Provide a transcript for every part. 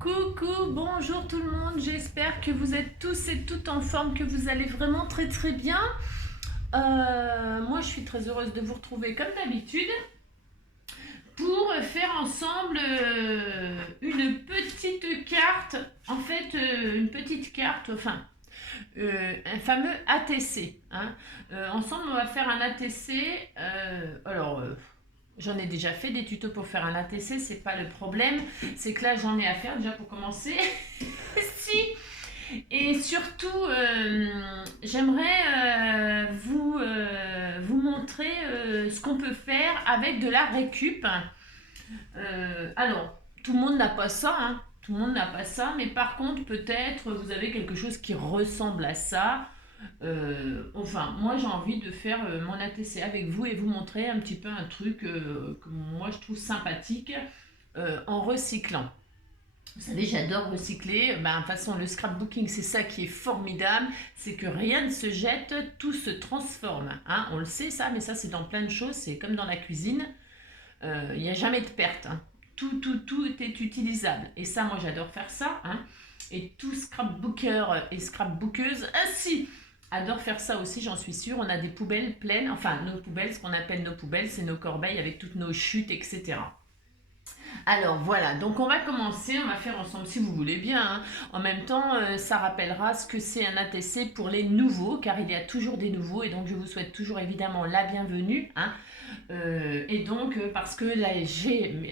Coucou, bonjour tout le monde, j'espère que vous êtes tous et toutes en forme, que vous allez vraiment très très bien. Moi je suis très heureuse de vous retrouver comme d'habitude pour faire ensemble une petite carte, une petite carte, un fameux ATC. Hein. Ensemble on va faire un ATC, j'en ai déjà fait des tutos pour faire un ATC, c'est pas le problème. C'est que là, j'en ai à faire déjà pour commencer. Si. Et surtout, j'aimerais vous montrer ce qu'on peut faire avec de la récup. Tout le monde n'a pas ça, hein. Tout le monde n'a pas ça, mais par contre, peut-être vous avez quelque chose qui ressemble à ça. Moi j'ai envie de faire mon ATC avec vous et vous montrer un petit peu un truc que moi je trouve sympathique en recyclant. Vous savez, j'adore recycler. De toute façon, le scrapbooking, c'est ça qui est formidable. C'est que rien ne se jette, tout se transforme. Hein. On le sait, ça, mais ça, c'est dans plein de choses. C'est comme dans la cuisine. Il n'y a jamais de perte. Hein. Tout est utilisable. Et ça, moi, j'adore faire ça. Hein. Et tout scrapbooker et scrapbookeuse, ainsi adore faire ça aussi, j'en suis sûre. On a des poubelles pleines, enfin nos poubelles, ce qu'on appelle nos poubelles, c'est nos corbeilles avec toutes nos chutes, etc. Alors voilà, donc on va commencer, on va faire ensemble si vous voulez bien. Hein. En même temps, ça rappellera ce que c'est un ATC pour les nouveaux, car il y a toujours des nouveaux, et donc je vous souhaite toujours évidemment la bienvenue. Hein. Parce que là,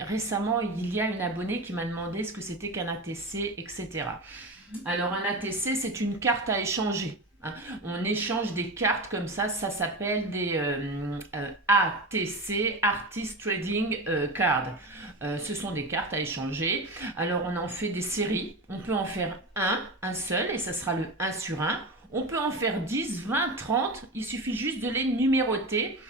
récemment, il y a une abonnée qui m'a demandé ce que c'était qu'un ATC, etc. Alors un ATC, c'est une carte à échanger. Hein. On échange des cartes comme ça s'appelle des ATC, Artist Trading Card. Ce sont des cartes à échanger. Alors on en fait des séries. On peut en faire un seul, et ça sera le 1 sur 1. On peut en faire 10, 20, 30. Il suffit juste de les numéroter.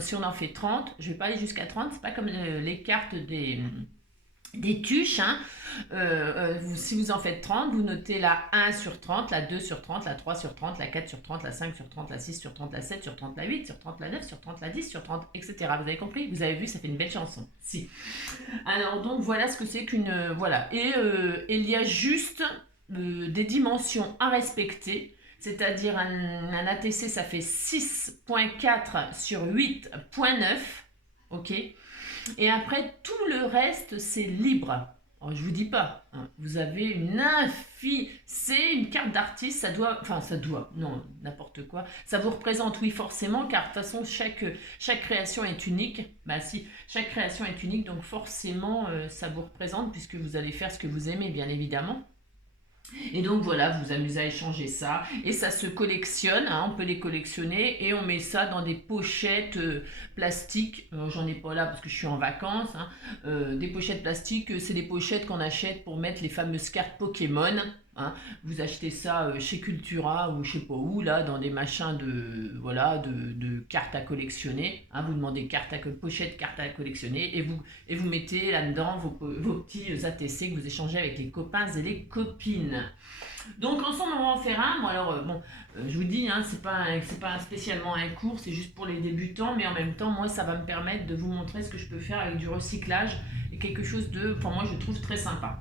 Si on en fait 30, je ne vais pas aller jusqu'à 30, c'est pas comme les cartes des tuches. Hein. Si vous en faites 30, vous notez la 1 sur 30, la 2 sur 30, la 3 sur 30, la 4 sur 30, la 5 sur 30, la 6 sur 30, la 7 sur 30, la 8 sur 30, la 9 sur 30, la 10 sur 30, etc. Vous avez compris? Vous avez vu, ça fait une belle chanson. Si. Alors donc voilà ce que c'est qu'une... voilà. Et il y a juste des dimensions à respecter. C'est-à-dire un ATC, ça fait 6.4 sur 8.9. Ok. Et après, tout le reste, c'est libre. Alors, je vous dis pas, hein, vous avez c'est une carte d'artiste, non, n'importe quoi. Ça vous représente, oui, forcément, car de toute façon, chaque création est unique. Bah si, chaque création est unique, donc forcément, ça vous représente, puisque vous allez faire ce que vous aimez, bien évidemment. Et donc voilà, vous vous amusez à échanger ça. Et ça se collectionne, hein, on peut les collectionner. Et on met ça dans des pochettes plastiques. J'en ai pas là parce que je suis en vacances. Hein. Des pochettes plastiques, c'est des pochettes qu'on achète pour mettre les fameuses cartes Pokémon. Hein. Vous achetez ça chez Cultura ou je sais pas où, là, dans des machins de cartes à collectionner. Hein. Vous demandez pochette cartes à collectionner et vous mettez là-dedans vos petits ATC que vous échangez avec les copains et les copines. Donc ensemble on va en faire un. Bon alors je vous dis, hein, c'est pas spécialement un cours, c'est juste pour les débutants, mais en même temps moi ça va me permettre de vous montrer ce que je peux faire avec du recyclage et quelque chose moi je trouve très sympa.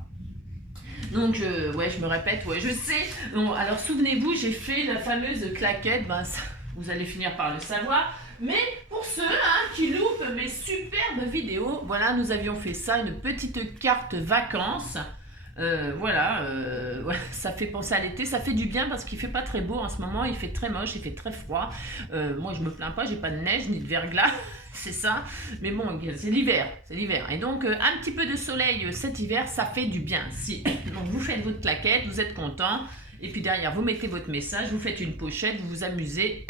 Donc je me répète, je sais. Bon, alors souvenez-vous, j'ai fait la fameuse claquette, vous allez finir par le savoir. Mais pour ceux qui loupent mes superbes vidéos, voilà, nous avions fait ça, une petite carte vacances. Ça fait penser à l'été, ça fait du bien parce qu'il fait pas très beau en ce moment, il fait très moche, il fait très froid. Moi je me plains pas, j'ai pas de neige ni de verglas, c'est ça. Mais bon, c'est l'hiver. Et donc un petit peu de soleil cet hiver, ça fait du bien. Si. Donc vous faites votre claquette, vous êtes content. Et puis derrière, vous mettez votre message, vous faites une pochette, vous vous amusez.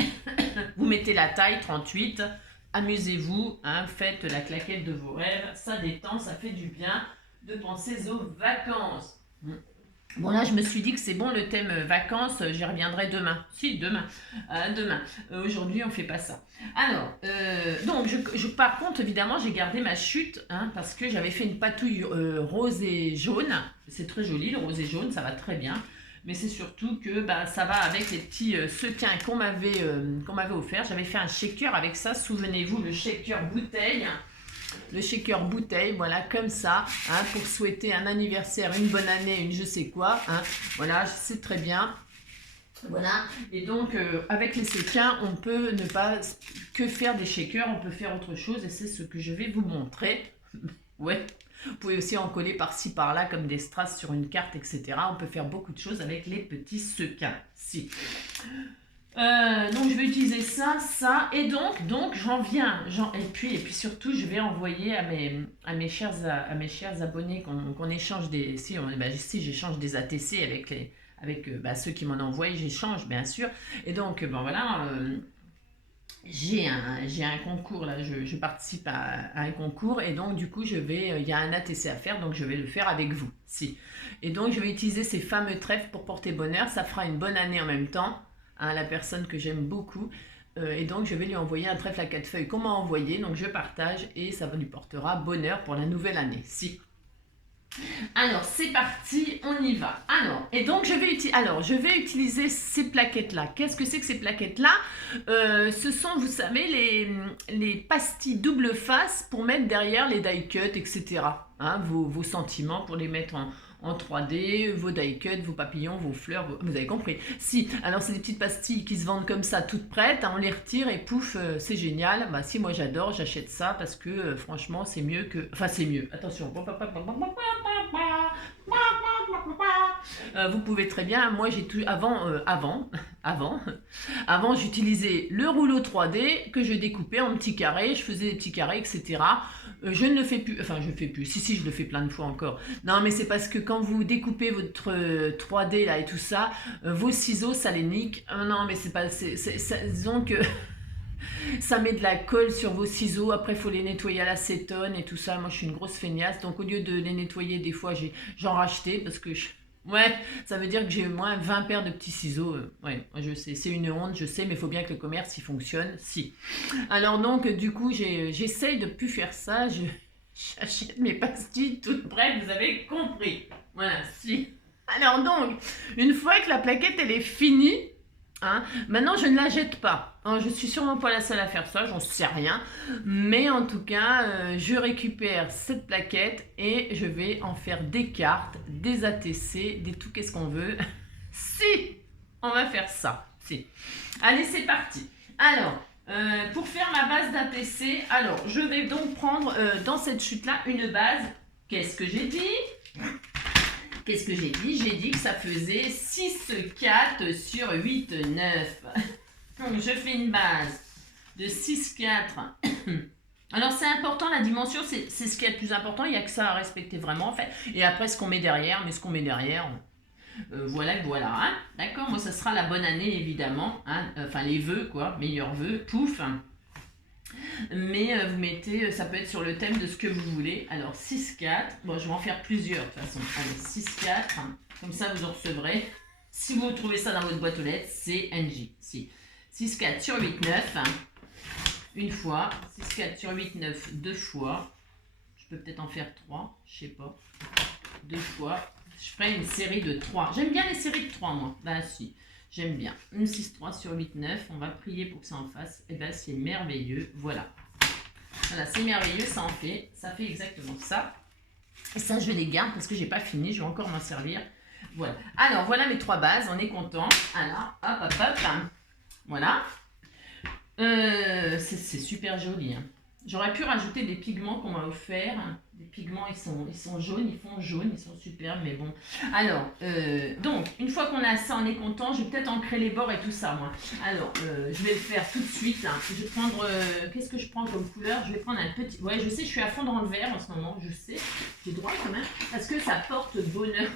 Vous mettez la taille 38, amusez-vous, hein, faites la claquette de vos rêves, ça détend, ça fait du bien de penser aux vacances. Bon là je me suis dit que c'est bon le thème vacances, j'y reviendrai demain. Si, demain. Aujourd'hui on fait pas ça. Alors, par contre évidemment j'ai gardé ma chute, hein, parce que j'avais fait une patouille rose et jaune. C'est très joli le rose et jaune, ça va très bien. Mais c'est surtout que ça va avec les petits sequins qu'on m'avait offert. J'avais fait un shaker avec ça, souvenez-vous, le shaker bouteille. le shaker bouteille, voilà, comme ça, hein, pour souhaiter un anniversaire, une bonne année, une je sais quoi, hein, voilà, c'est très bien. Voilà, et donc avec les séquins, on peut ne pas que faire des shakers, on peut faire autre chose et c'est ce que je vais vous montrer. Ouais, vous pouvez aussi en coller par-ci par-là comme des strass sur une carte, etc. On peut faire beaucoup de choses avec les petits sequins. Si. Donc je vais utiliser ça, et donc j'en viens, et puis surtout je vais envoyer à mes chers abonnés qu'on échange des, si j'échange des ATC avec ceux qui m'en envoient, j'échange bien sûr, et donc bon voilà, j'ai un concours là, je participe à un concours et donc du coup il y a un ATC à faire, donc je vais le faire avec vous, si, et donc je vais utiliser ces fameux trèfles pour porter bonheur, ça fera une bonne année en même temps. À la personne que j'aime beaucoup, et donc je vais lui envoyer un trèfle à 4 feuilles qu'on m'a envoyé, donc je partage et ça lui portera bonheur pour la nouvelle année. Si. Alors c'est parti, on y va. Alors, et donc je vais utiliser ces plaquettes là. Qu'est-ce que c'est que ces plaquettes là? Ce sont, vous savez, les pastilles double face pour mettre derrière les die cuts, etc. Hein, vos sentiments pour les mettre en 3D, vos die cuts, vos papillons, vos fleurs, vous avez compris. Si, alors c'est des petites pastilles qui se vendent comme ça, toutes prêtes, hein, on les retire et pouf, c'est génial. Bah si, moi j'adore, j'achète ça parce que franchement c'est mieux que... Enfin c'est mieux, attention. Vous pouvez très bien, moi j'ai tout... Avant j'utilisais le rouleau 3D que je découpais en petits carrés, je faisais des petits carrés, etc. Je ne le fais plus, enfin je ne fais plus, si je le fais plein de fois encore. Non mais c'est parce que quand vous découpez votre 3D là et tout ça, vos ciseaux ça les nique. Non mais c'est pas, disons que ça met de la colle sur vos ciseaux, après il faut les nettoyer à l'acétone et tout ça. Moi je suis une grosse feignasse, donc au lieu de les nettoyer des fois j'en rachetais parce que ouais, ça veut dire que j'ai au moins 20 paires de petits ciseaux. Ouais, je sais, c'est une honte, je sais, mais il faut bien que le commerce il fonctionne. Si. Alors donc, du coup, j'essaye de plus faire ça. J'achète mes pastilles toutes prêtes, vous avez compris. Voilà, si. Alors donc, une fois que la plaquette elle est finie, hein, maintenant je ne la jette pas. Hein, je suis sûrement pas la seule à faire ça, j'en sais rien. Mais en tout cas, je récupère cette plaquette et je vais en faire des cartes, des ATC, des tout qu'est-ce qu'on veut. Si, on va faire ça. Si. Allez, c'est parti. Alors, pour faire ma base d'ATC, alors je vais donc prendre dans cette chute-là une base. Qu'est-ce que j'ai dit ? Qu'est-ce que j'ai dit? J'ai dit que ça faisait 6, 4 sur 8, 9. Donc, je fais une base de 6, 4. Alors, c'est important, la dimension, c'est ce qui est le plus important. Il n'y a que ça à respecter vraiment, en fait. Et après, ce qu'on met derrière, voilà. Hein. D'accord? Moi, ça sera la bonne année, évidemment. Hein. Enfin, les vœux, quoi. Meilleurs vœux. Pouf. Mais vous mettez, ça peut être sur le thème de ce que vous voulez. Alors 6, 4, bon je vais en faire plusieurs de toute façon. Allez, 6, 4, comme ça vous en recevrez. Si vous trouvez ça dans votre boîte aux lettres, c'est NJ. Si. 6, 4 sur 8, 9, une fois. 6, 4 sur 8, 9, deux fois. Je peux peut-être en faire 3, je sais pas. 2 fois. Je ferai une série de 3. J'aime bien les séries de 3 moi. Ben si. J'aime bien. Une 6, 3 sur 8, 9. On va prier pour que ça en fasse. Et bien, c'est merveilleux. Voilà. Voilà, c'est merveilleux. Ça en fait. Ça fait exactement ça. Et ça, je les garde parce que j'ai pas fini. Je vais encore m'en servir. Voilà. Alors, voilà mes 3 bases. On est content. Alors, hop. Voilà. C'est super joli. Hein. J'aurais pu rajouter des pigments qu'on m'a offert. Les pigments, ils sont jaunes, ils font jaune, ils sont superbes, mais bon. Alors, donc, une fois qu'on a ça, on est content. Je vais peut-être ancrer les bords et tout ça, moi. Alors, je vais le faire tout de suite. Hein. Je vais prendre, qu'est-ce que je prends comme couleur? Je vais prendre un petit... Ouais, je sais, je suis à fond dans le vert en ce moment, je sais. J'ai droit quand même, parce que ça porte bonheur.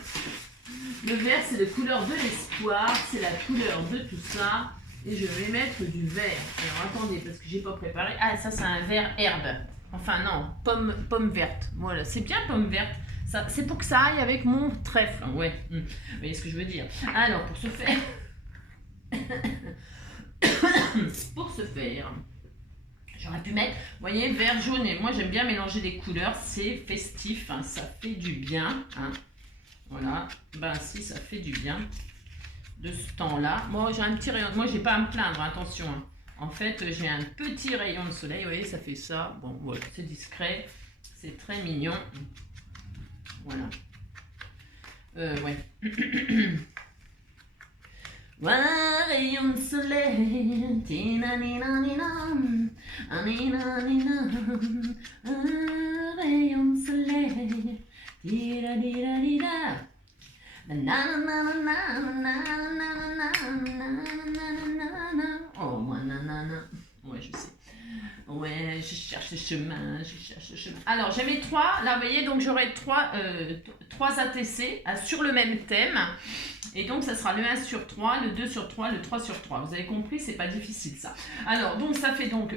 Le vert, c'est la couleur de l'espoir, c'est la couleur de tout ça. Et je vais mettre du vert. Alors, attendez, parce que j'ai pas préparé. Ah, ça, c'est un vert herbe. Enfin non, pomme verte. Voilà, c'est bien pomme verte. C'est pour que ça aille avec mon trèfle. Ouais, vous voyez ce que je veux dire. Alors, pour ce faire... j'aurais pu mettre, vous voyez, vert, jaune. Et moi, j'aime bien mélanger les couleurs. C'est festif, hein, ça fait du bien. Hein. Voilà, ben si, ça fait du bien de ce temps-là. Moi, j'ai un petit rayon. Moi, j'ai pas à me plaindre, attention. Hein. En fait, j'ai un petit rayon de soleil. Vous voyez, ça fait ça. Bon, voilà, c'est discret. C'est très mignon. Voilà. Ouais. Un rayon de soleil, tina, nina, nina, nina, nina, un rayon de soleil, tira, tira, tira. Oh, moi, nanana. Ouais, je sais. Ouais, je cherche le chemin, je cherche le chemin. Alors, j'ai mes trois, là, vous voyez, donc j'aurai trois ATC sur le même thème. Et donc, ça sera le 1 sur 3, le 2 sur 3, le 3 sur 3. Vous avez compris, c'est pas difficile, ça. Alors, donc, ça fait donc...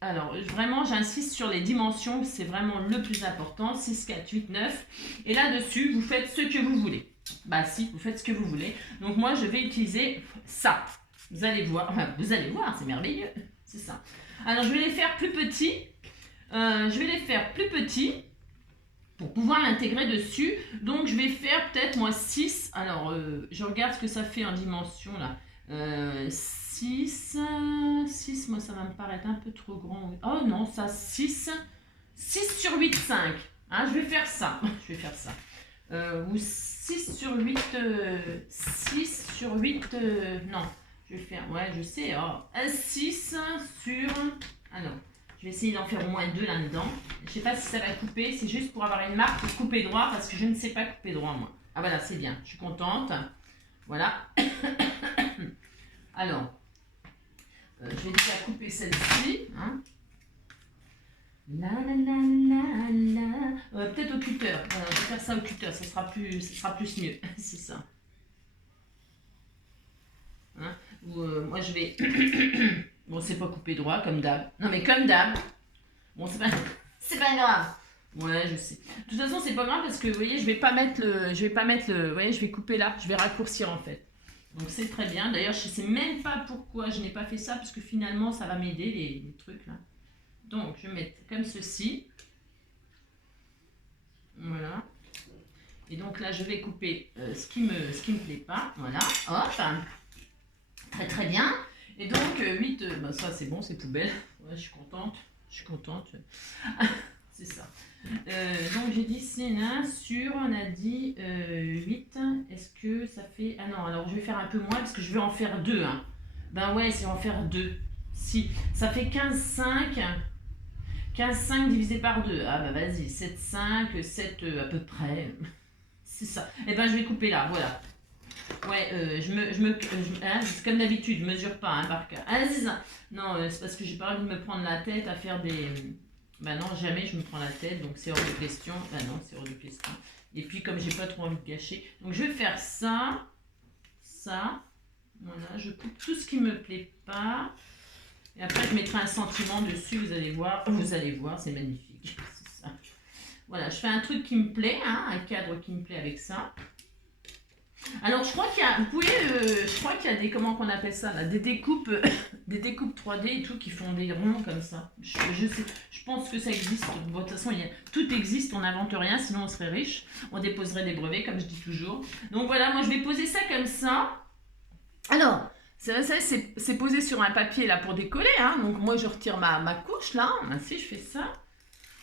alors, vraiment, j'insiste sur les dimensions, c'est vraiment le plus important. 6, 4, 8, 9. Et là-dessus, vous faites ce que vous voulez. Bah si, vous faites ce que vous voulez. Donc, moi, je vais utiliser ça. Vous allez voir, c'est merveilleux. C'est ça. Alors, je vais les faire plus petits. Pour pouvoir l'intégrer dessus. Donc, je vais faire peut-être, moi, 6. Alors, je regarde ce que ça fait en dimension, là. 6, moi, ça va me paraître un peu trop grand. Oh non, ça, 6 sur 8, 5. Hein, je vais faire ça. Ou 6 sur 8, 6 sur 8, non. Je vais faire, ouais, je sais, 6 sur... Alors, je vais essayer d'en faire au moins 2 là-dedans. Je ne sais pas si ça va couper, c'est juste pour avoir une marque pour couper droit, parce que je ne sais pas couper droit, moi. Ah voilà, c'est bien, je suis contente. Voilà. Alors, je vais déjà couper celle-ci. Hein. La la la la la. Peut-être au cutter. Je vais faire ça au cutter, ça sera plus mieux. C'est ça. Hein. Moi je vais. Bon, c'est pas coupé droit comme d'hab. Non mais comme d'hab. Bon, c'est pas grave. Ouais, je sais. De toute façon, c'est pas grave parce que vous voyez, je vais pas mettre le. Vous voyez, je vais couper là. Je vais raccourcir en fait. Donc c'est très bien. D'ailleurs, je sais même pas pourquoi je n'ai pas fait ça parce que finalement, ça va m'aider les trucs là. Donc, je vais mettre comme ceci. Voilà. Et donc là, je vais couper ce qui me plaît pas. Voilà. Hop. Très très bien. Et donc, 8, bah, ça c'est bon, c'est poubelle. Ouais, je suis contente. C'est ça. Donc, j'ai dit c'est là sur, on a dit 8. Est-ce que ça fait... Ah non, alors je vais faire un peu moins parce que je vais en faire 2. Hein. Ben ouais, c'est en faire 2. Si, ça fait 15, 5... 15, 5 divisé par 2. Ah bah vas-y, 7, 5, 7 à peu près. C'est ça. Et ben je vais couper là, voilà. Ouais, hein, comme d'habitude, je mesure pas hein, par cœur. Ah c'est ça. Non, c'est parce que j'ai pas envie de me prendre la tête à faire des... Bah non, jamais je me prends la tête, donc c'est hors de question. Bah non, c'est hors de question. Et puis comme j'ai pas trop envie de gâcher, donc je vais faire ça, ça. Voilà, je coupe tout ce qui me plaît pas. Et après, je mettrai un sentiment dessus, vous allez voir, c'est magnifique. C'est ça. Voilà, je fais un truc qui me plaît, hein, un cadre qui me plaît avec ça. Alors, je crois qu'il y a, je crois qu'il y a des, comment qu'on appelle ça, là, des découpes 3D et tout qui font des ronds comme ça. Je pense que ça existe. Bon, de toute façon, tout existe, on n'invente rien, sinon on serait riche. On déposerait des brevets, comme je dis toujours. Donc voilà, moi je vais poser ça comme ça. Alors... Ça c'est posé sur un papier là pour décoller, hein. Donc moi je retire ma couche là, ainsi je fais ça.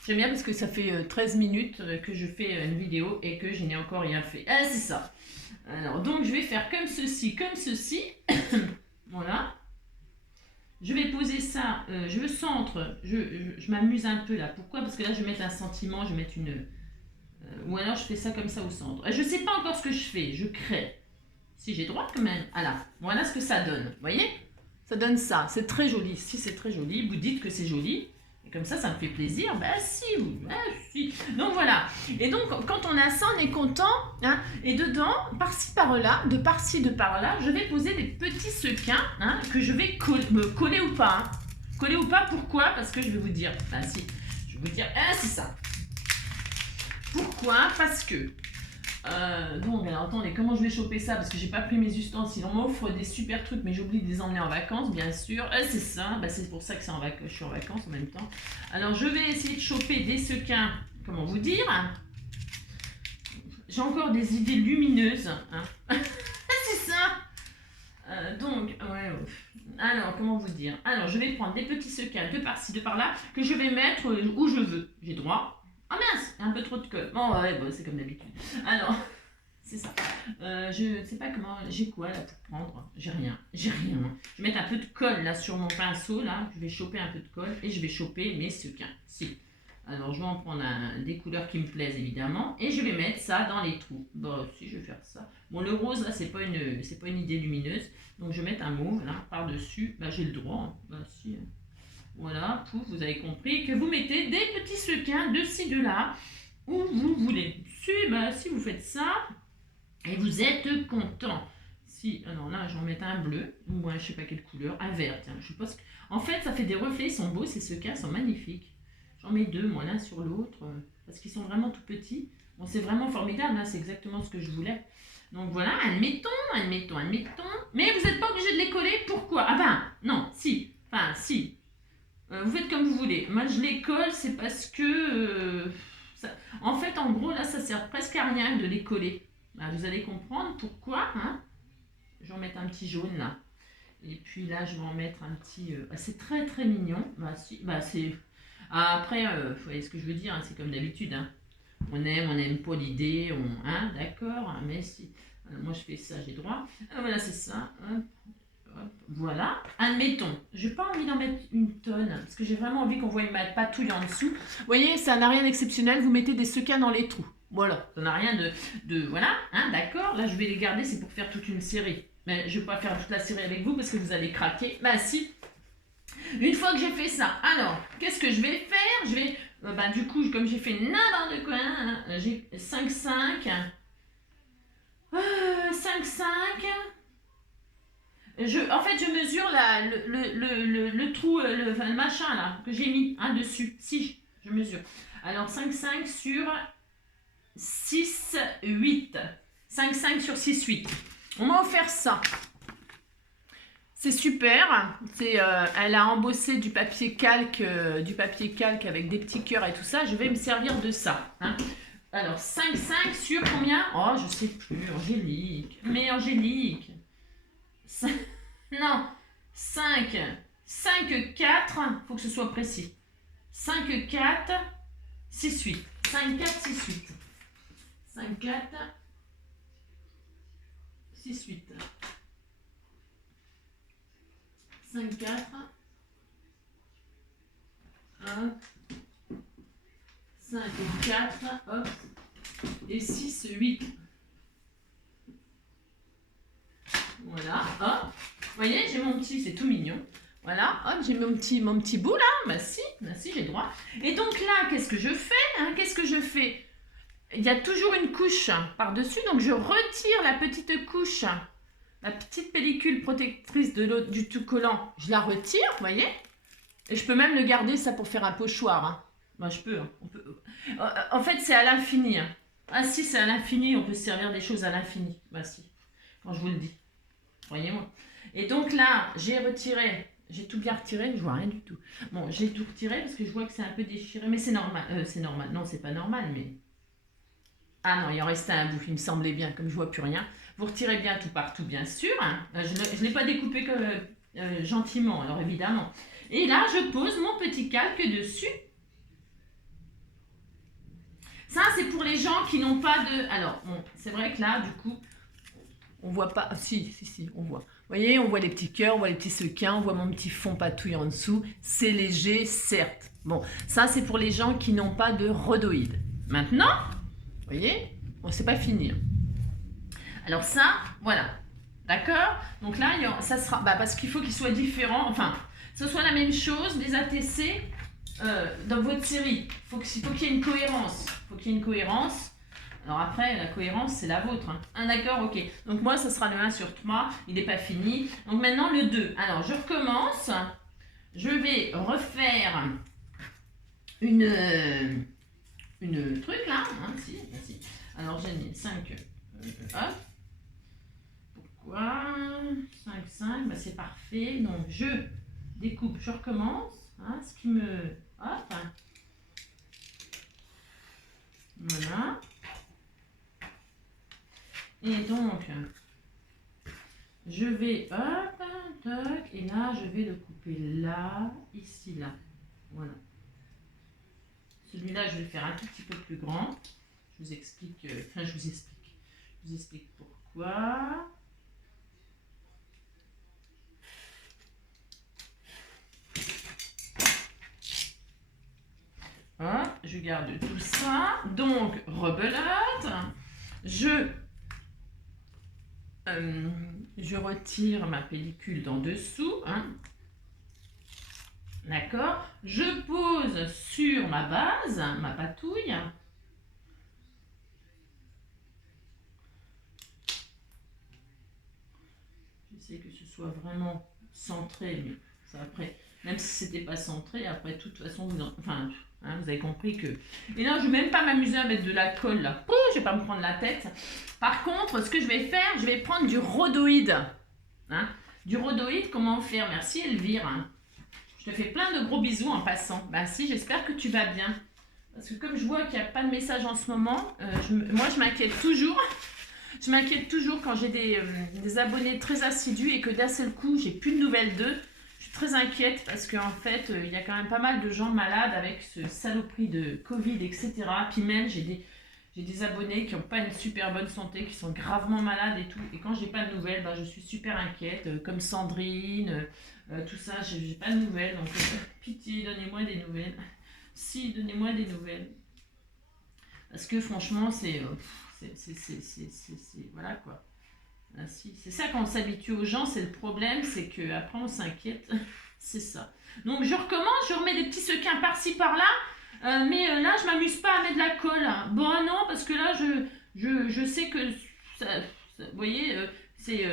J'aime bien parce que ça fait 13 minutes que je fais une vidéo et que je n'ai encore rien fait. Ah c'est ça. Alors donc je vais faire comme ceci. Voilà. Je vais poser ça, je le centre, je m'amuse un peu là. Pourquoi? Parce que là je vais mettre un sentiment, je vais mettre une... ou alors je fais ça comme ça au centre. Je ne sais pas encore ce que je fais, je crée. Si j'ai droit quand même. Voilà ce que ça donne. Vous voyez? Ça donne ça. C'est très joli. Si c'est très joli, vous dites que c'est joli. Et comme ça me fait plaisir. Ben si. Donc voilà. Et donc quand on a ça, on est content. Hein, et dedans, par-ci par-là, de par-ci de par-là, je vais poser des petits sequins hein, que je vais me coller ou pas. Hein. Coller ou pas, pourquoi? Parce que je vais vous dire. Je vais vous dire. C'est ça. Pourquoi? Parce que... donc alors attendez, comment je vais choper ça parce que j'ai pas pris mes ustensiles. On m'offre des super trucs mais j'oublie de les emmener en vacances bien sûr. C'est ça, c'est pour ça que je suis en vacances en même temps. Alors je vais essayer de choper des sequins, comment vous dire. J'ai encore des idées lumineuses hein. C'est ça. Donc, ouais, alors, comment vous dire? Alors, je vais prendre des petits sequins de par-ci, de par-là, que je vais mettre où je veux. J'ai droit. Ah mince, un peu trop de colle. Bon, ouais, bon, c'est comme d'habitude. Alors, c'est ça. Je ne sais pas comment. J'ai quoi là pour prendre? J'ai rien. J'ai rien. Je vais mettre un peu de colle là sur mon pinceau. Là, je vais choper un peu de colle et je vais choper mes sequins. Si. Alors, je vais en prendre des couleurs qui me plaisent évidemment et je vais mettre ça dans les trous. Bon, si je vais faire ça. Bon, le rose là, c'est pas une idée lumineuse. Donc, je vais mettre un mauve là par-dessus. Bah, j'ai le droit. Hein. Bah, si. Voilà, pouf, vous avez compris que vous mettez des petits sequins de ci, de là, où vous voulez. Si, bah, si vous faites ça, et vous êtes content. Si, alors là, je vais en mettre un bleu, ou je sais pas quelle couleur, un vert, tiens, je pense que... En fait, ça fait des reflets, ils sont beaux, ces sequins sont magnifiques. J'en mets deux, moi, l'un sur l'autre, parce qu'ils sont vraiment tout petits. Bon, c'est vraiment formidable, hein, c'est exactement ce que je voulais. Donc voilà, admettons. Mais vous n'êtes pas obligé de les coller, pourquoi? Ah ben, non, si, enfin, si. Vous faites comme vous voulez. Moi, je les colle, c'est parce que... En fait, en gros, là, ça sert presque à rien de les coller. Bah, vous allez comprendre pourquoi. Hein, je vais en mettre un petit jaune, là. Et puis là, je vais en mettre un petit... c'est très, très mignon. Bah, si, bah, c'est... Après, vous voyez ce que je veux dire, hein, c'est comme d'habitude. Hein. On n'aime pas l'idée, hein, d'accord, hein, mais si... moi, je fais ça, j'ai droit. Voilà, c'est ça. Hop. Hop, voilà, admettons, j'ai pas envie d'en mettre une tonne, parce que j'ai vraiment envie qu'on voie ma patouille en dessous. Vous voyez, ça n'a rien d'exceptionnel, vous mettez des sequins dans les trous. Voilà, ça n'a rien voilà, hein, d'accord, là je vais les garder, c'est pour faire toute une série. Mais je vais pas faire toute la série avec vous, parce que vous allez craquer. Bah si, une fois que j'ai fait ça, alors, qu'est-ce que je vais faire? Je vais, bah du coup, comme j'ai fait n'importe quoi, hein, j'ai 5-5, 5-5... En fait, je mesure le trou, le machin là, que j'ai mis dessus. Si, je mesure. Alors, 5,5 sur 6, 8. 5,5 sur 6, 8. On m'a offert ça. C'est super. Elle a embossé du papier calque avec des petits cœurs et tout ça. Je vais me servir de ça. Hein. Alors, 5,5 sur combien? Oh, je sais plus. Angélique. Mais Angélique. 5, non, 5, 4, faut que ce soit précis. 5, 4, 6, 8. 5, 4, 6, 8. 5, 4, 6, 8. 5, 4, 1, 5, 4, hop, et 6, 8. Voilà, hop. Vous voyez, j'ai mon petit, c'est tout mignon. Voilà, hop, j'ai mon petit bout là. Bah si, j'ai droit. Et donc là, qu'est-ce que je fais? Il y a toujours une couche par-dessus, donc je retire la petite couche, la petite pellicule protectrice du tout collant. Je la retire, vous voyez? Et je peux même le garder, ça, pour faire un pochoir. Hein. Bah, je peux, hein. En fait, c'est à l'infini. Hein. Ah si, c'est à l'infini, on peut se servir des choses à l'infini. Bah si, quand je vous le dis. Voyez-moi. Et donc là, j'ai tout bien retiré, je vois rien du tout. Bon, j'ai tout retiré parce que je vois que c'est un peu déchiré, mais c'est normal. C'est normal. Non, c'est pas normal, mais... Ah non, il en restait un bout, il me semblait bien, comme je vois plus rien. Vous retirez bien tout partout, bien sûr. Hein. Je ne l'ai pas découpé gentiment, alors évidemment. Et là, je pose mon petit calque dessus. Ça, c'est pour les gens qui n'ont pas de... Alors, bon, c'est vrai que là, du coup... On voit pas, si, on voit. Vous voyez, on voit les petits cœurs, on voit les petits sequins, on voit mon petit fond patouille en dessous. C'est léger, certes. Bon, ça c'est pour les gens qui n'ont pas de rhodoïde. Maintenant, vous voyez, bon, c'est pas fini. Alors ça, voilà. D'accord? Donc là, ça sera, parce qu'il faut qu'il soit différent, enfin, que ce soit la même chose, des ATC dans votre série. Il faut qu'il y ait une cohérence. Alors après, la cohérence, c'est la vôtre. Hein. Ah d'accord, ok. Donc moi, ça sera le 1 sur 3. Il n'est pas fini. Donc maintenant, le 2. Alors, je recommence. Je vais refaire une truc là. Hein, si. Alors, j'ai mis 5. Hop. Pourquoi 5, c'est parfait. Donc, je découpe, je recommence. Hein, ce qui me... Hop. Voilà. Et donc, je vais, hop, toc, et là, je vais le couper là, ici, là. Voilà. Celui-là, je vais le faire un tout petit peu plus grand. Je vous explique, je vous explique pourquoi. Hein, je garde tout ça. Donc, rebelote. Je retire ma pellicule d'en dessous. Hein. D'accord. Je pose sur ma base, ma patouille. J'essaie que ce soit vraiment centré. Mais ça, après, même si c'était pas centré, après, de toute façon, vous avez compris que... Et là, je ne vais même pas m'amuser à mettre de la colle, là. Pouh, je vais pas me prendre la tête. Par contre, ce que je vais faire, je vais prendre du rhodoïde. Hein, du rhodoïde, comment faire? Merci Elvire. Hein. Je te fais plein de gros bisous en passant. Ben si, j'espère que tu vas bien. Parce que comme je vois qu'il n'y a pas de message en ce moment, moi je m'inquiète toujours. Je m'inquiète toujours quand j'ai des abonnés très assidus et que d'un seul coup, j'ai plus de nouvelles d'eux. Je suis très inquiète parce qu'en fait, il y a quand même pas mal de gens malades avec ce saloperie de Covid, etc. Puis même, j'ai des abonnés qui n'ont pas une super bonne santé, qui sont gravement malades et tout. Et quand j'ai pas de nouvelles, ben, je suis super inquiète. Comme Sandrine, tout ça, j'ai pas de nouvelles. Donc, pitié, donnez-moi des nouvelles. Si, donnez-moi des nouvelles. Parce que franchement, voilà quoi. Ah, si. C'est ça quand on s'habitue aux gens, c'est le problème, c'est qu'après on s'inquiète. C'est ça. Donc je recommence, je remets des petits sequins par-ci par-là, mais là je m'amuse pas à mettre de la colle. Bon non, parce que là je sais que vous voyez, c'est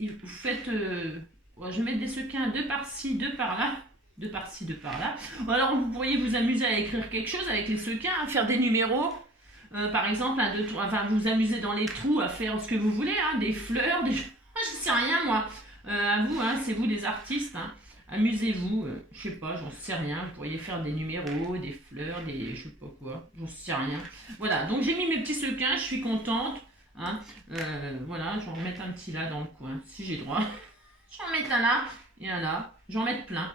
vous faites, je vais mettre des sequins deux par-ci, deux par-là. Deux par-ci, deux par-là. Alors vous pourriez vous amuser à écrire quelque chose avec les sequins, à faire des numéros. Par exemple, vous amusez dans les trous à faire ce que vous voulez, hein, des fleurs, je sais rien moi. À vous, hein, c'est vous les artistes. Hein. Amusez-vous, je sais pas, j'en sais rien. Vous pourriez faire des numéros, des fleurs, je sais pas quoi, j'en sais rien. Voilà, donc j'ai mis mes petits sequins, je suis contente. Hein. Voilà, je vais en remettre un petit là dans le coin, si j'ai droit. Je vais en mettre un là et un là. J'en mets plein.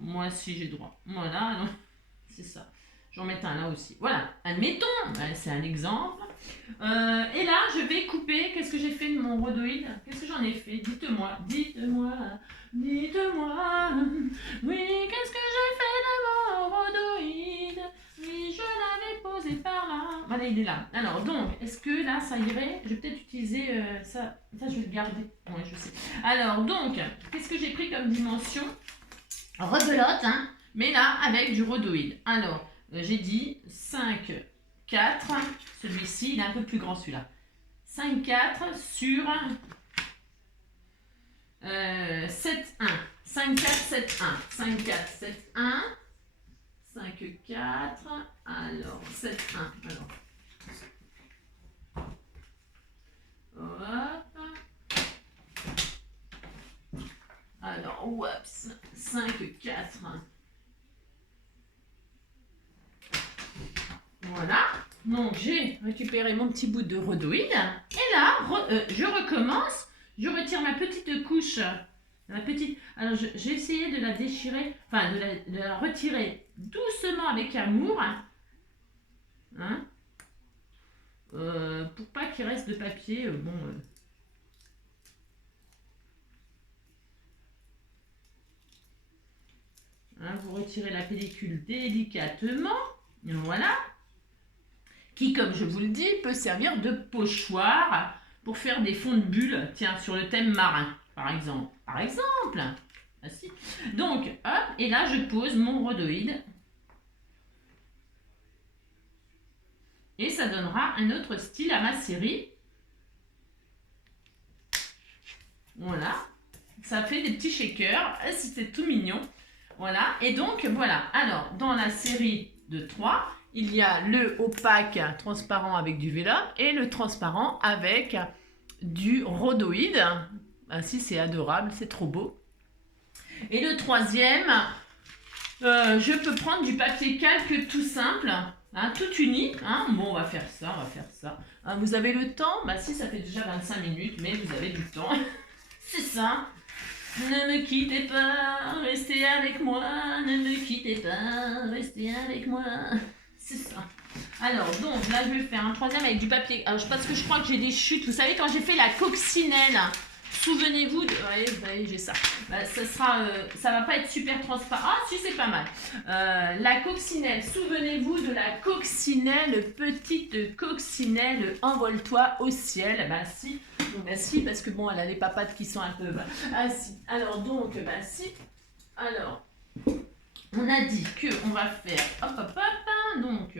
Moi, si j'ai droit. Voilà, c'est ça. J'en mets un là aussi. Voilà, admettons, c'est un exemple. Et là, je vais couper. Qu'est-ce que j'ai fait de mon rhodoïde? Qu'est-ce que j'en ai fait? Dites-moi, dites-moi, dites-moi. Oui, qu'est-ce que j'ai fait de mon rhodoïde? Oui, je l'avais posé par là. Voilà, il est là. Alors, donc, est-ce que là, ça irait? Je vais peut-être utiliser ça. Ça, je vais le garder. Ouais, je sais. Alors, donc, qu'est-ce que j'ai pris comme dimension? Rebelote, hein, mais là, avec du rhodoïde. Alors, j'ai dit 5, 4, celui-ci, il est un peu plus grand celui-là. 5, 4 sur 7, 1. 5, 4, 7, 1. 5, 4, 7, 1. 5, 4. Alors, 7, 1. Alors, hop. Alors, oups. 5, 4. Voilà, donc j'ai récupéré mon petit bout de rhodoïde. Et là, je recommence. Je retire ma petite couche. Alors, j'ai essayé de la déchirer, enfin de la retirer doucement avec amour. Hein, pour pas qu'il reste de papier. Hein, vous retirez la pellicule délicatement. Voilà. Qui, comme je vous le dis, peut servir de pochoir pour faire des fonds de bulles, tiens, sur le thème marin, par exemple. Par exemple. Ah, si. Donc, hop, et là, je pose mon rhodoïde. Et ça donnera un autre style à ma série. Voilà. Ça fait des petits shakers. C'était tout mignon. Voilà. Et donc, voilà. Alors, dans la série de 3, il y a le opaque transparent avec du vélum et le transparent avec du rhodoïde. Ainsi, c'est adorable, c'est trop beau. Et le troisième, je peux prendre du papier calque tout simple, hein, tout uni. Hein. Bon, on va faire ça, on va faire ça. Hein, vous avez le temps? Bah si, ça fait déjà 25 minutes, mais vous avez du temps. C'est ça. Ne me quittez pas, restez avec moi. Ne me quittez pas, restez avec moi. C'est ça. Alors, donc, là, je vais faire un troisième avec du papier. Alors, parce que je crois que j'ai des chutes. Vous savez, quand j'ai fait la coccinelle, souvenez-vous de... Ouais, vous voyez, j'ai ça. Bah, ça sera... ça va pas être super transparent. Ah, si, c'est pas mal. La coccinelle. Souvenez-vous de la coccinelle, petite coccinelle, envole-toi au ciel. Bah, si. Bah, si, parce que bon, elle a les papates qui sont un peu... Bah, ah, si. Alors, donc, bah, si. Alors, on a dit qu'on va faire... Hop, hop, hop. Donc...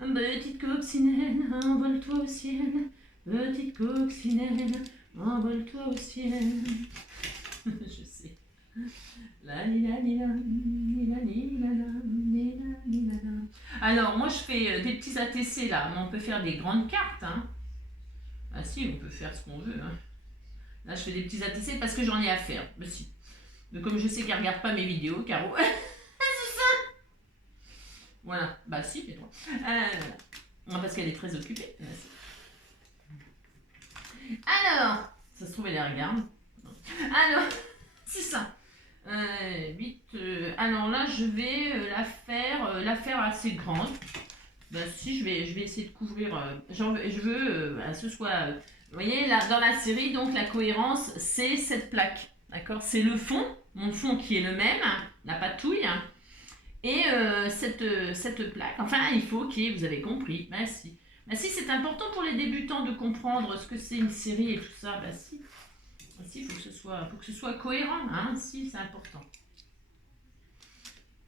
Petite coccinelle, envole-toi au ciel. Petite coccinelle, envole-toi au ciel. Je sais. Alors, moi, je fais des petits ATC là, mais on peut faire des grandes cartes. Hein. Ah si, on peut faire ce qu'on veut. Hein. Là, je fais des petits ATC parce que j'en ai à faire. Mais si. Mais comme je sais qu'elle ne regarde pas mes vidéos, Caro... Voilà, bah si, fais-toi. Non, parce qu'elle est très occupée. Alors, ça se trouve, elle les regarde. Alors, c'est ça. 8. Alors là, je vais la faire assez grande. Bah si, je vais essayer de couvrir. Je veux que ce soit. Vous voyez, là, dans la série, donc la cohérence, c'est cette plaque. D'accord? C'est le fond, mon fond qui est le même, la patouille. Et cette plaque, enfin il faut vous avez compris, bah si. Bah si, c'est important pour les débutants de comprendre ce que c'est une série et tout ça, bah si. Bah si, il faut que ce soit cohérent, hein, si, c'est important.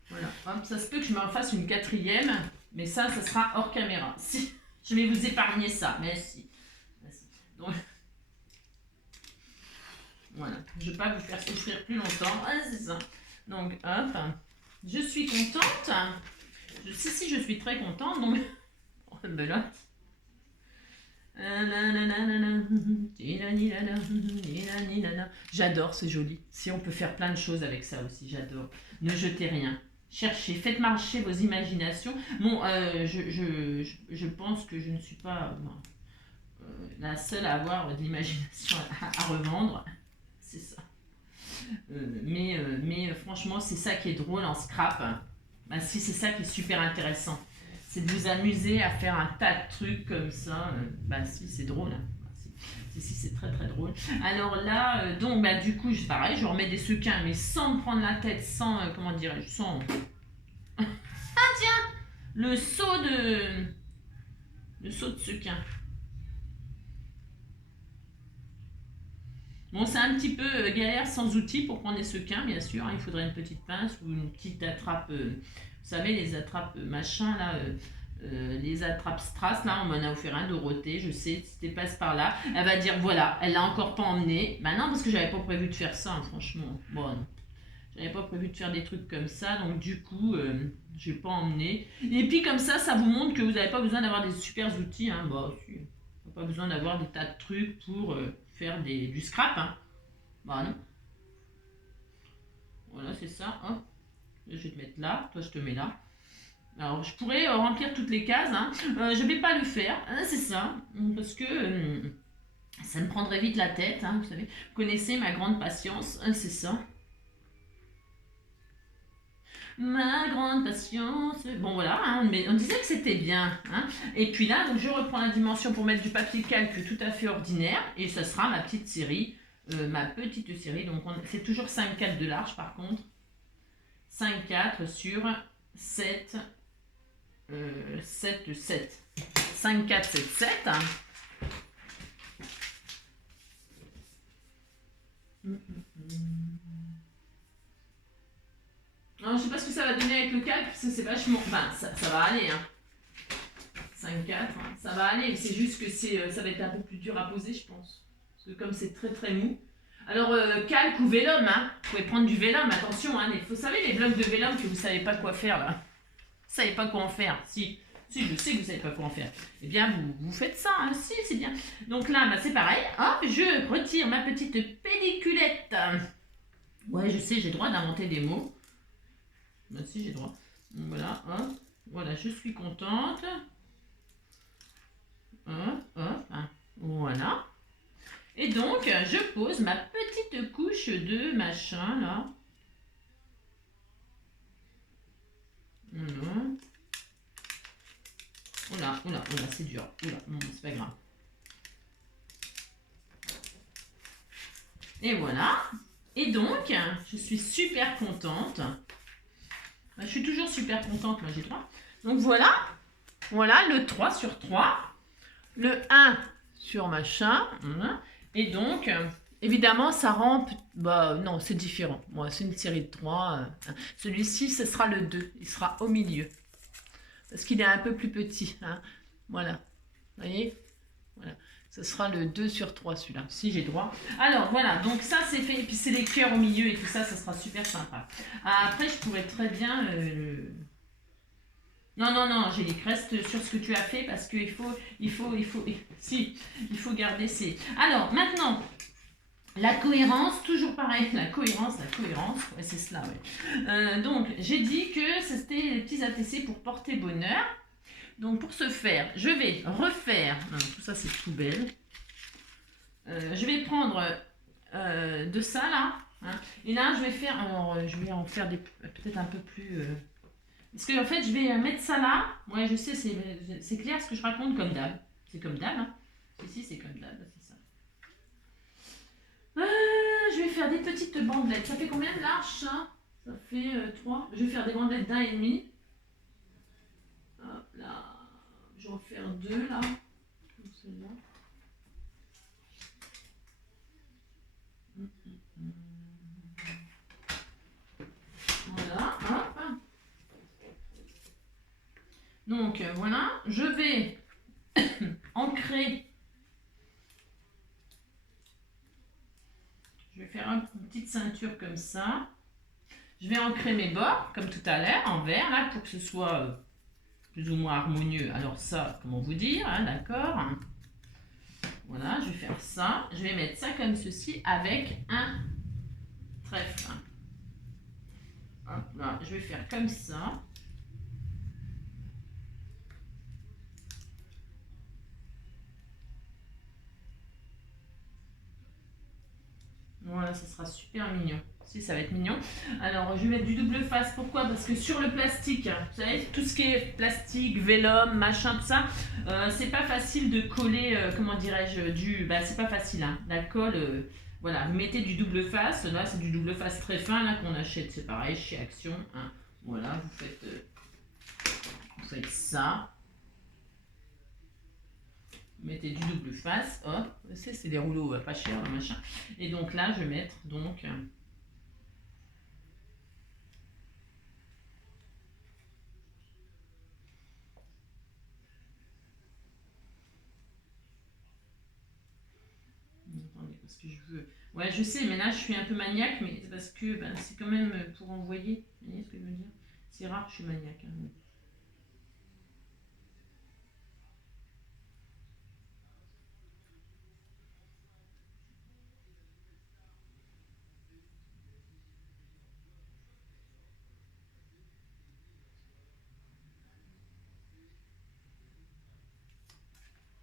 Voilà, hop, ça se peut que je m'en fasse une quatrième, mais ça sera hors caméra. Si, je vais vous épargner ça, mais si. Bah si. Donc, voilà, je ne vais pas vous faire souffrir plus longtemps, ah, c'est ça. Donc, hop. Je suis contente. Si, je suis très contente. Donc, belote. J'adore, c'est joli. Si on peut faire plein de choses avec ça aussi, j'adore. Ne jetez rien. Cherchez, faites marcher vos imaginations. Bon, je pense que je ne suis pas la seule à avoir de l'imagination à revendre. C'est ça. Mais franchement, c'est ça qui est drôle en scrap. Bah, si, c'est ça qui est super intéressant. C'est de vous amuser à faire un tas de trucs comme ça. Bah si, c'est drôle. Si, c'est très très drôle. Alors là, donc bah du coup, pareil, je remets des sequins, mais sans me prendre la tête, sans, comment dirais-je, sans... Ah tiens, le seau de sequin. Bon, c'est un petit peu galère sans outils pour prendre des sequins, bien sûr. Hein. Il faudrait une petite pince ou une petite attrape. Vous savez, les attrapes machin, là, les attrapes strass, là, on m'en a offert un, Dorothée, je sais, si tu passes par là, elle va dire, voilà, elle l'a encore pas emmené. Bah non, parce que j'avais pas prévu de faire ça, hein, franchement. Bon, j'avais pas prévu de faire des trucs comme ça, donc du coup, j'ai pas emmené. Et puis comme ça vous montre que vous n'avez pas besoin d'avoir des super outils, hein. Bah, si. Pas besoin d'avoir des tas de trucs pour faire du scrap. Hein. Bah non. Voilà, c'est ça. Hop. Je vais te mettre là. Toi, je te mets là. Alors, je pourrais remplir toutes les cases. Hein. Je vais pas le faire. Hein, c'est ça. Parce que ça me prendrait vite la tête. Hein, vous savez. Vous connaissez ma grande patience. Hein, c'est ça. Ma grande patience. Bon voilà, hein, mais on disait que c'était bien. Hein. Et puis là, donc je reprends la dimension pour mettre du papier calque tout à fait ordinaire. Et ça sera ma petite série. Ma petite série. Donc c'est toujours 5,4 de large par contre. 5,4 sur 7. 7, 7. 5,4, 7, 7. Hein. Non, je sais pas ce que ça va donner avec le calque, parce que c'est vachement... Enfin, ça va aller, hein. 5,4, hein. Ça va aller, c'est juste que ça va être un peu plus dur à poser, je pense. Parce que comme c'est très très mou. Alors, calque ou vélum, hein. Vous pouvez prendre du vélum, attention, hein. Vous savez, les blocs de vélum que vous savez pas quoi faire, là. Vous savez pas quoi en faire. Si, je sais que vous savez pas quoi en faire. Eh bien, vous faites ça, hein. Si, c'est bien. Donc là, bah, c'est pareil. Hop, je retire ma petite pelliculette. Ouais, je sais, j'ai le droit d'inventer des mots. Bah si, j'ai droit. Voilà, hop. Voilà, je suis contente. Et donc, je pose ma petite couche de machin, là. Voilà. Oula, oula, oula, c'est dur. Oula, non, c'est pas grave. Et voilà. Et donc, je suis super contente. Je suis toujours super contente, moi j'ai 3. Donc voilà. Voilà, le 3 sur 3. Le 1 sur machin. Voilà. Et donc, évidemment, ça rend... Bah non, c'est différent. Moi, c'est une série de 3. Celui-ci, ce sera le 2. Il sera au milieu. Parce qu'il est un peu plus petit. Hein. Voilà. Vous voyez? Voilà. Ce sera le 2 sur 3 celui-là, si j'ai droit. Alors voilà, donc ça c'est fait. Et puis c'est les cœurs au milieu et tout ça, ça sera super sympa. Après, je pourrais très bien... Non, non, non, Angélique, reste sur ce que tu as fait parce qu'il faut... Si, il faut garder ces... Alors, maintenant, la cohérence, toujours pareil, la cohérence, ouais, c'est cela, ouais. Donc, j'ai dit que c'était les petits ATC pour porter bonheur. Donc pour ce faire, je vais refaire, non, tout ça c'est poubelle, je vais prendre de ça là, hein, et là je vais faire, alors je vais en faire des peut-être un peu plus, parce que en fait je vais mettre ça là, ouais je sais c'est clair ce que je raconte comme d'hab, c'est comme d'hab, hein. Ici c'est comme d'hab, c'est ça. Je vais faire des petites bandelettes, ça fait combien de large ça? Ça fait 3, je vais faire des bandelettes d'1,5. Hop là. Je vais en faire 2 là, comme celle-là. Voilà, hop. Donc voilà, je vais ancrer. Je vais faire une petite ceinture comme ça. Je vais ancrer mes bords, comme tout à l'heure, en vert, là, pour que ce soit plus ou moins harmonieux. Alors ça, comment vous dire, hein, d'accord? Voilà, je vais faire ça. Je vais mettre ça comme ceci avec un trèfle. Hop là, je vais faire comme ça. Voilà, ça sera super mignon. Si, ça va être mignon. Alors, je vais mettre du double face. Pourquoi? Parce que sur le plastique, vous savez, tout ce qui est plastique, vélum, machin, tout ça, c'est pas facile de coller, comment dirais-je, bah, c'est pas facile, hein. La colle, voilà, vous mettez du double face. Là, c'est du double face très fin, là, qu'on achète, c'est pareil, chez Action. Hein. Voilà, vous faites ça. Vous mettez du double face, hop, c'est des rouleaux pas chers, machin. Et donc là, je vais mettre, donc... Attendez, parce que je veux... Ouais, je sais, mais là, je suis un peu maniaque, mais c'est parce que ben, c'est quand même pour envoyer. Vous voyez ce que je veux dire? C'est rare que je suis maniaque. Hein.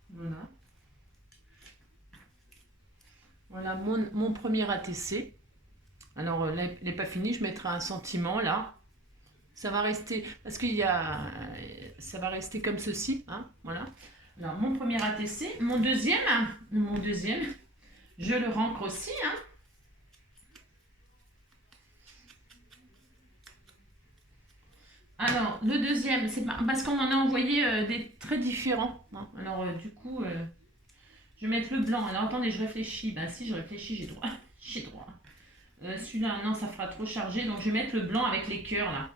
Voilà. Voilà mon premier ATC. Alors, il n'est pas fini, je mettrai un sentiment là. Ça va rester, parce qu'il y a, ça va rester comme ceci, hein, voilà. Alors, mon premier ATC, mon deuxième, je le rancre aussi, hein. Alors, le deuxième, c'est parce qu'on en a envoyé des très différents, hein. Alors, du coup, je vais mettre le blanc. Alors, attendez, je réfléchis. Ben, si je réfléchis, j'ai droit. J'ai droit. Celui-là, non, ça fera trop chargé. Donc, je vais mettre le blanc avec les cœurs, là.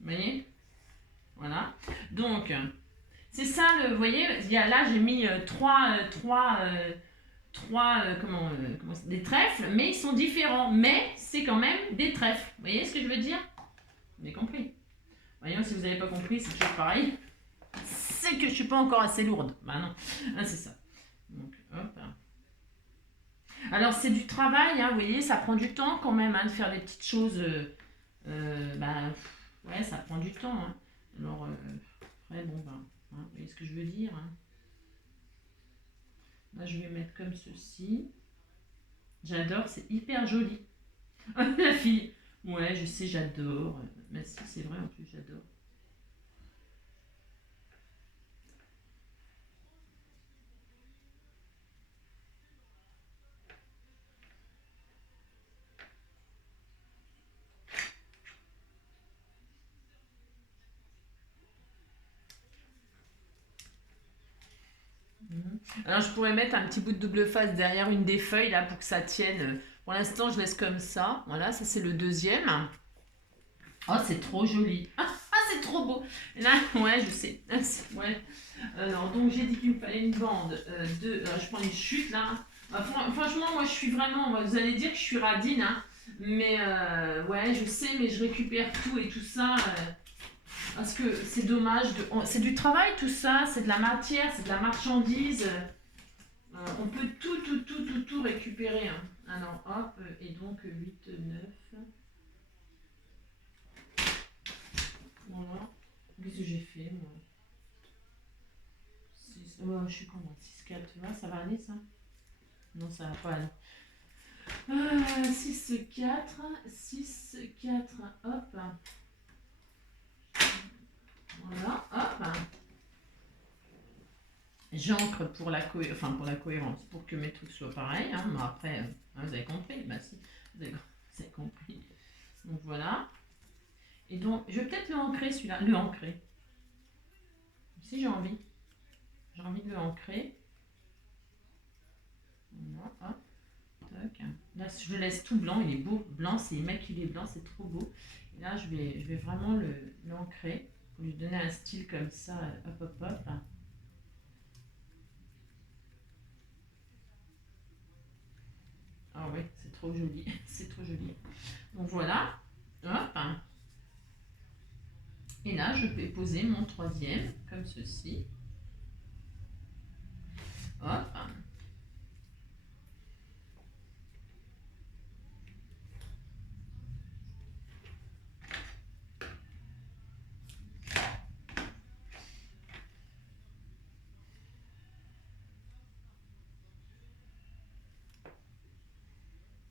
Vous voyez? Voilà. Donc, c'est ça, vous voyez, là, j'ai mis des trèfles, mais ils sont différents. Mais c'est quand même des trèfles. Vous voyez ce que je veux dire? Vous avez compris? Voyons, si vous n'avez pas compris, c'est toujours pareil. C'est que je suis pas encore assez lourde. Bah non, ah, c'est ça. Donc, hop. Alors, c'est du travail, hein, vous voyez, ça prend du temps quand même hein, de faire des petites choses. Bah, ouais, ça prend du temps. Hein. Alors, après, bon, ben, hein, vous voyez ce que je veux dire hein. Là, je vais mettre comme ceci. J'adore, c'est hyper joli. La fille. Ouais, je sais, j'adore. Mais si, c'est vrai, en plus, j'adore. Mhm. Alors, je pourrais mettre un petit bout de double face derrière une des feuilles, là, pour que ça tienne. Pour l'instant, je laisse comme ça. Voilà, ça, c'est le deuxième. Oh, c'est trop joli. Ah, c'est trop beau. Là, ouais, je sais. Ouais. Alors, donc, j'ai dit qu'il me fallait une bande je prends une chute, là. Franchement, moi, je suis vraiment... Vous allez dire que je suis radine, hein. Mais, ouais, je sais, mais je récupère tout et tout ça. Parce que c'est dommage. C'est du travail, tout ça. C'est de la matière, c'est de la marchandise. On peut tout récupérer, hein. Alors, hop. Et donc, 8, 9... Voilà. Qu'est-ce que j'ai fait, moi 6... Ouais, je suis comment 6, 4, tu vois, ça va aller, ça Non, ça va pas aller. 6, 4, 6, 4, hop. Voilà, hop. J'encre pour pour la cohérence, pour que mes trucs soient pareils. Hein. Mais après, vous avez compris. Bah si, vous avez compris. Donc voilà. Et donc, je vais peut-être le ancrer, celui-là. Le ancrer. Si j'ai envie. J'ai envie de le ancrer. Voilà, hop. Tac. Là, je le laisse tout blanc, il est beau. Blanc, c'est immaculé blanc, c'est trop beau. Et là, je vais vraiment l'ancrer pour lui donner un style comme ça. Hop, hop, hop. Ah oui, c'est trop joli. C'est trop joli. Donc voilà. Hop. Et là, je vais poser mon troisième, comme ceci. Hop.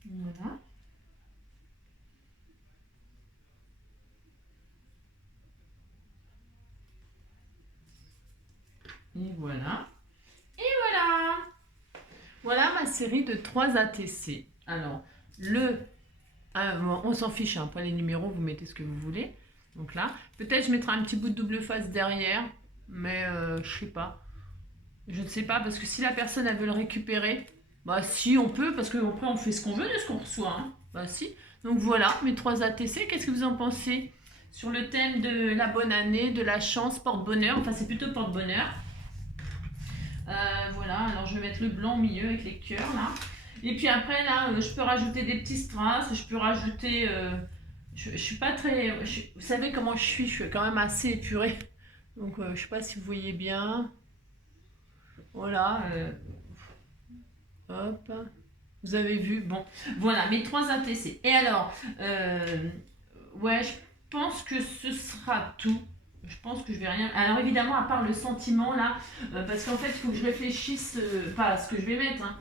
Voilà. Et voilà. Et voilà. Voilà ma série de 3 ATC. Alors, on s'en fiche, hein, pas les numéros, vous mettez ce que vous voulez. Donc là, peut-être je mettrai un petit bout de double face derrière, mais je sais pas. Je ne sais pas, parce que si la personne elle veut le récupérer, bah si on peut, parce qu'après on fait ce qu'on veut de ce qu'on reçoit. Hein. Bah si. Donc voilà, mes 3 ATC, qu'est-ce que vous en pensez sur le thème de la bonne année, de la chance, porte-bonheur, enfin c'est plutôt porte-bonheur. Voilà, alors je vais mettre le blanc au milieu avec les cœurs là. Et puis après là, je peux rajouter des petits strass, je peux rajouter... je suis pas très... vous savez comment je suis quand même assez épurée. Donc je sais pas si vous voyez bien. Voilà. Hop. Vous avez vu. Bon. Voilà, mes 3 ATC. Et alors, ouais, je pense que ce sera tout. Je pense que je vais rien... Alors évidemment, à part le sentiment là, parce qu'en fait, il faut que je réfléchisse, pas à ce que je vais mettre, hein,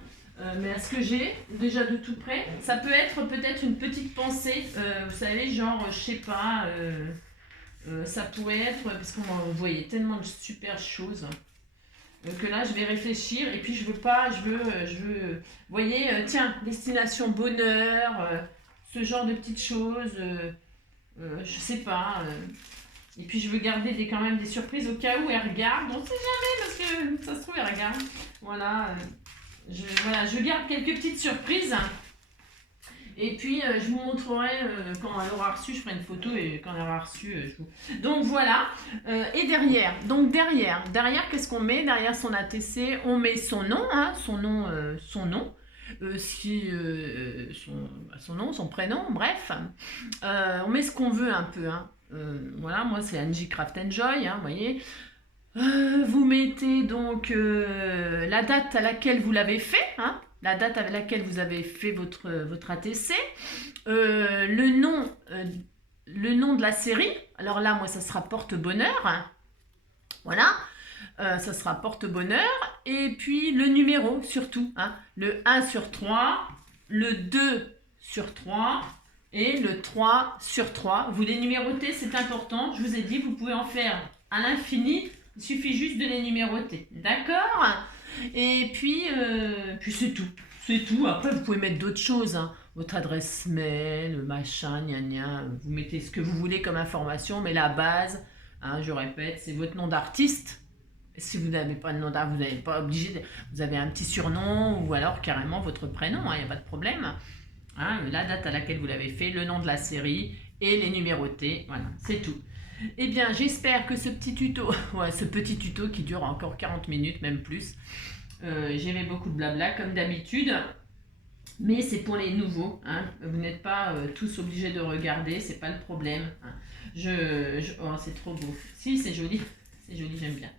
mais à ce que j'ai déjà de tout près. Ça peut être peut-être une petite pensée, vous savez, genre, je sais pas, ça pourrait être, parce qu'on voyait tellement de super choses. Que là, je vais réfléchir et puis je veux pas, vous voyez, tiens, destination bonheur, ce genre de petites choses, je sais pas. Et puis je veux garder quand même des surprises au cas où elle regarde. On sait jamais parce que ça se trouve elle regarde. Voilà, voilà, je garde quelques petites surprises. Et puis je vous montrerai quand elle aura reçu, je ferai une photo et quand elle aura reçu, je vous... Donc voilà, et derrière, qu'est-ce qu'on met? Derrière son ATC, on met son nom, hein, son nom, son nom, son prénom, bref. On met ce qu'on veut un peu, hein. Voilà, moi c'est Angie Craft Enjoy, hein, vous voyez. Vous mettez donc la date à laquelle vous l'avez fait, hein, la date à laquelle vous avez fait votre ATC, le nom de la série, alors là moi ça sera porte-bonheur, hein, voilà, ça sera porte-bonheur. Et puis le numéro surtout, hein, le 1 sur 3, le 2 sur 3 et le 3 sur 3. Vous les numérotez, c'est important. Je vous ai dit, vous pouvez en faire à l'infini. Il suffit juste de les numéroter. D'accord? Et puis c'est tout. C'est tout. Après, vous pouvez mettre d'autres choses, hein. Votre adresse mail, machin, gna gna. Vous mettez ce que vous voulez comme information, mais la base, hein, je répète, c'est votre nom d'artiste. Si vous n'avez pas de nom d'artiste, vous n'êtes pas obligé. Vous avez un petit surnom ou alors carrément votre prénom, il n'y a pas de problème. Hein, la date à laquelle vous l'avez fait, le nom de la série et les numérotés. Voilà, c'est tout. Eh bien, j'espère que ce petit tuto, ouais, ce petit tuto qui dure encore 40 minutes, même plus, j'aimais beaucoup de blabla comme d'habitude, mais c'est pour les nouveaux, hein. Vous n'êtes pas tous obligés de regarder, c'est pas le problème, hein. Oh, c'est trop beau. Si, c'est joli, j'aime bien.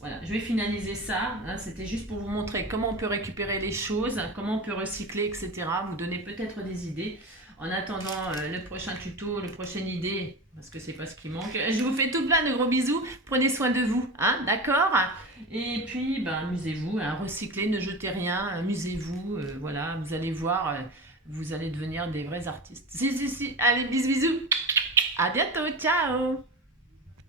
Voilà, je vais finaliser ça, hein. C'était juste pour vous montrer comment on peut récupérer les choses, comment on peut recycler, etc. Vous donner peut-être des idées. En attendant le prochain tuto, la prochaine idée, parce que c'est pas ce qui manque, je vous fais tout plein de gros bisous. Prenez soin de vous, hein, d'accord? Et puis, ben, amusez-vous, hein, recyclez, ne jetez rien, amusez-vous, voilà, vous allez voir, vous allez devenir des vrais artistes. Si, allez, bisous, bisous, à bientôt, ciao!